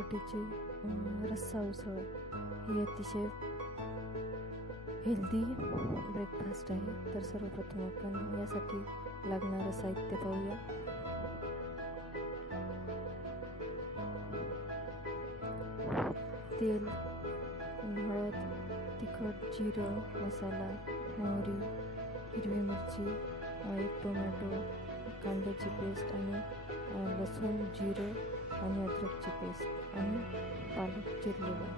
बरबटीची रस्सा उसळ ही अतिशय healthy breakfast आहे। तर सर्वप्रथम आपण यासाठी लागणारं साहित्य पाहूया। तेल, हळद, तिखट, जिरं, मसाला, मोहरी, हिरवी मिरची, एक टोमॅटो, कांद्याची पेस्ट आणि लसूण, जिरं आणि अद्रकची पेस्ट आणि पालक चिरलेला।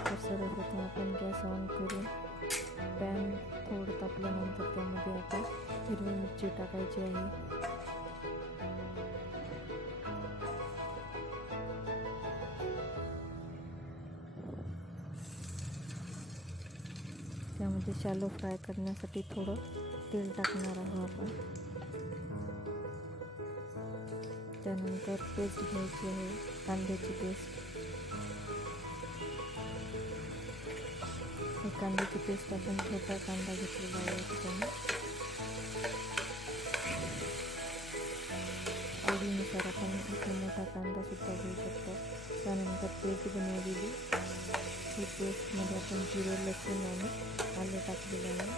तर सर्वप्रथम आपण गॅस ऑन करून पॅन थोडं तापल्यानंतर त्यामध्ये आपण हिरवी मिरची टाकायची आहे। त्यामध्ये शॅलो फ्राय करण्यासाठी थोडं तेल टाकणार आहोत आपण। त्यानंतर पेस्ट घ्यायची आहे, कांद्याची पेस्ट। ही कांद्याची पेस्ट आपण छोटा कांदा घेतलेला आहे, आवडीनुसार आपण मोठा कांदा सुद्धा घेऊ शकतो। त्यानंतर पेस्ट बनवलेली ही पेस्टमध्ये आपण जिरं, लसूण आणि आलं टाकलेलं आहे।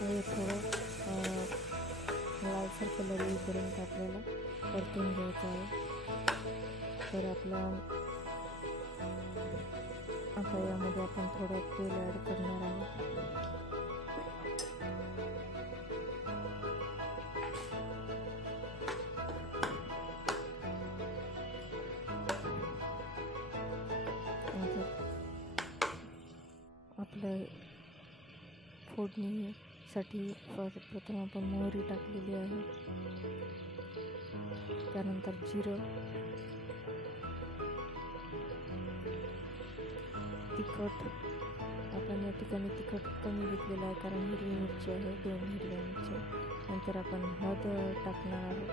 हे थोडं लालसर कलर येईपर्यंत आपल्याला परतून घ्यायचं आहे। तर आता यामध्ये आपण थोडं तेल ॲड करणार आहोत। आपल्या फोडणीसाठी प्रथम आपण मोहरी टाकलेली आहे, त्यानंतर जिरं, तिखट। आपण या ठिकाणी तिखट कमी घेतलेलं आहे कारण हिरवी मिरची आहे, 2 हिरव्या मिरच्या। नंतर आपण हळद टाकणार आहोत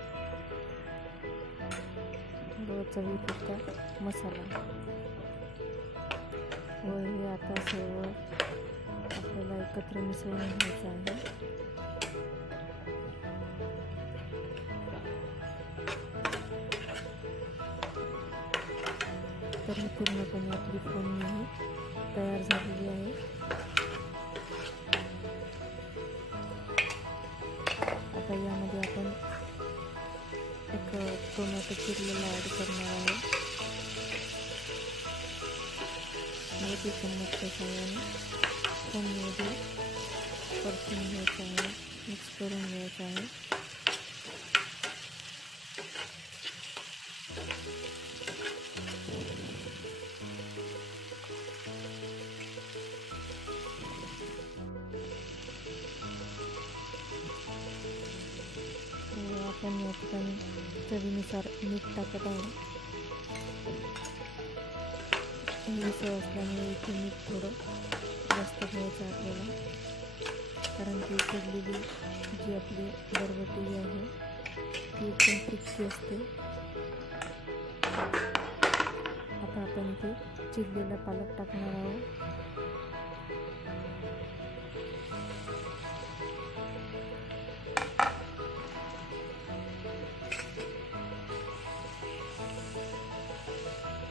व चवीपुरता मसाला व हे आता सर्व आपल्याला एकत्र मिसळून घ्यायचं आहे। तर ही पूर्णपणे आपली फोडणी तयार झालेली आहे। आता यामध्ये आपण एक टोमॅटो चिरलेला ॲड करणार आहे। मोठी चम्मचच्या सहाय्याने फोडणीमध्ये परतून घ्यायचं आहे, मिक्स करून घ्यायचं आहे। आपण या ठिकाणी चवीनुसार मीठ टाकत आहोत। मिसळ असल्यामुळे इथे मीठ थोडं जास्त घ्यायचं आपल्याला, कारण ती उकडलेली जी आपली बरबटी आहे ती एकदम फिक्की असते। आता आपण इथे चिरलेला पालक टाकणार आहोत।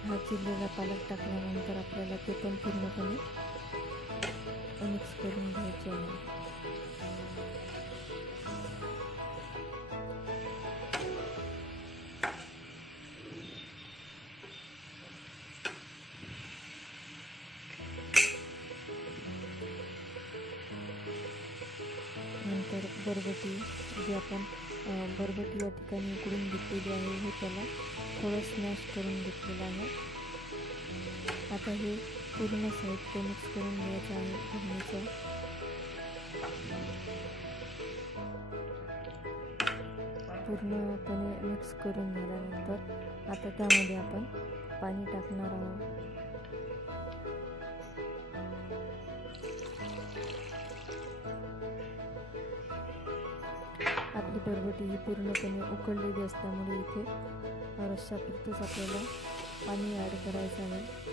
हा चिरलेला पालक टाकल्यानंतर आपल्याला ते पण पूर्णपणे मिक्स करून घ्यायचे आहे। नंतर बरबटी जी आपण बरबटी या ठिकाणी उकडून घेतलेली आहे हे त्याला थोडं स्मॅश करून घेतलेलं आहे। आता हे पूर्ण साहित्य मिक्स करून घ्यायचं आहे फोडणीचं। पूर्णपणे मिक्स करून झाल्यानंतर आता त्यामध्ये आपण पाणी टाकणार आहोत। आपली बरबटी ही पूर्णपणे उकळलेली असल्यामुळे इथे रश्श्यापुरतंच आपल्याला पाणी ॲड करायचं आहे।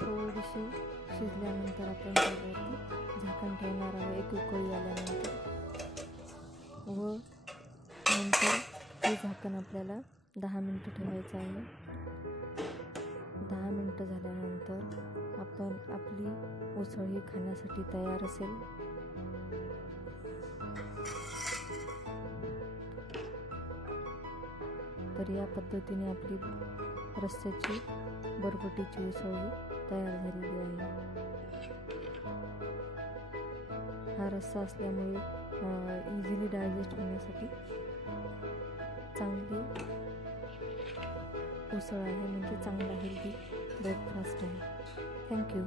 थोडीशी शिजल्यानंतर आपण त्यावरती झाकण ठेवणार आहोत एक उकळी आल्यानंतर. व नंतर हे झाकण आपल्याला 10 मिनटं ठेवायचं आहे. 10 मिनटं झाल्यानंतर आपली उसळ ही खाण्यासाठी तयार असेल. तर या पद्धतीने आपली रस्स्याची बरबटीची उसळ तयार झालेली आहे. हा रस्सा असल्यामुळे इझिली डायजेस्ट होण्यासाठी चांगली उसळ आहे, म्हणजे चांगला हेल्दी ब्रेकफास्ट आहे. थँक्यू.